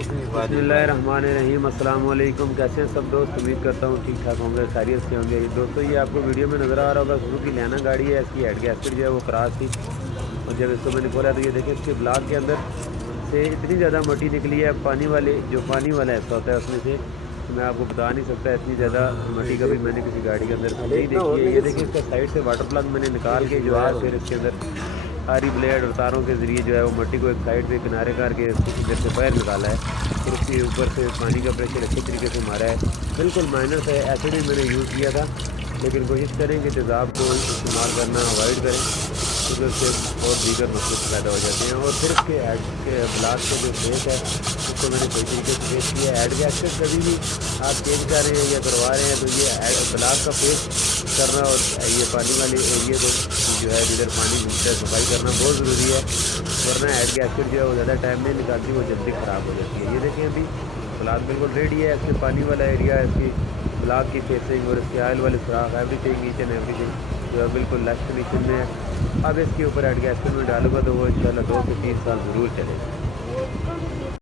बिस्मिल्लाहिर्रहमानिर्रहीम। अस्सलाम वालेकुम। कैसे हैं सब दोस्त? उम्मीद करता हूँ ठीक ठाक होंगे, खैरियत से होंगे। दोस्तों ये आपको वीडियो में नज़र आ रहा होगा सुजुकी लैना गाड़ी है। इसकी हेड गैस्केट जो है वो क्रॉस थी, और जब इसको मैंने खोला तो ये देखें इसके ब्लॉक के अंदर से इतनी ज़्यादा मट्टी निकली है। पानी वाला हिस्सा होता है उसमें से, तो मैं आपको बता नहीं सकता। इतनी ज़्यादा मट्टी कभी मैंने किसी गाड़ी के अंदर नहीं देखी है। ये देखिए इसका साइड से वाटर प्लग मैंने निकाल के जो है फिर इसके अंदर आरी ब्लेड और तारों के ज़रिए जो है वो मट्टी को एक साइड पे किनारे करके इधर से बाहर निकाला है। फिर उसके ऊपर से पानी का प्रेशर अच्छी तरीके से मारा है। बिल्कुल माइनर है, ऐसे भी मैंने यूज़ किया था, लेकिन कोशिश करें कि तेज़ाब को इस्तेमाल करना अवॉइड करें, क्योंकि उससे और दीगर मसले पैदा हो जाते हैं। और फिर उसके हेड के ब्लॉक का जो फेस है उसको मैंने सही तरीके से फेस किया। हेड गैस्केट कभी भी आप चेंज कर रहे हैं या करवा रहे हैं तो ये ब्लॉक का फेस करना और ये पानी वाले एरिए को जो है जिधर पानी घूमता है सफाई करना बहुत ज़रूरी है, वरना हेड गैस्केट जो है वो ज़्यादा टाइम नहीं निकालती, वो जल्दी ख़राब हो जाती है। ये देखें अभी ब्लॉक बिल्कुल रेडी है। इसके पानी वाला एरिया, इसकी ब्लॉक की फेसिंग और इसके ऑयल वाले सुराख, एवरीथिंग ईच एंड एवरीथिंग जो है बिल्कुल लश कंडीशन में है। अब इसके ऊपर हेड गैस्केट में डालूंगा तो वो इंशाल्लाह 2 से 3 साल ज़रूर चलेगा।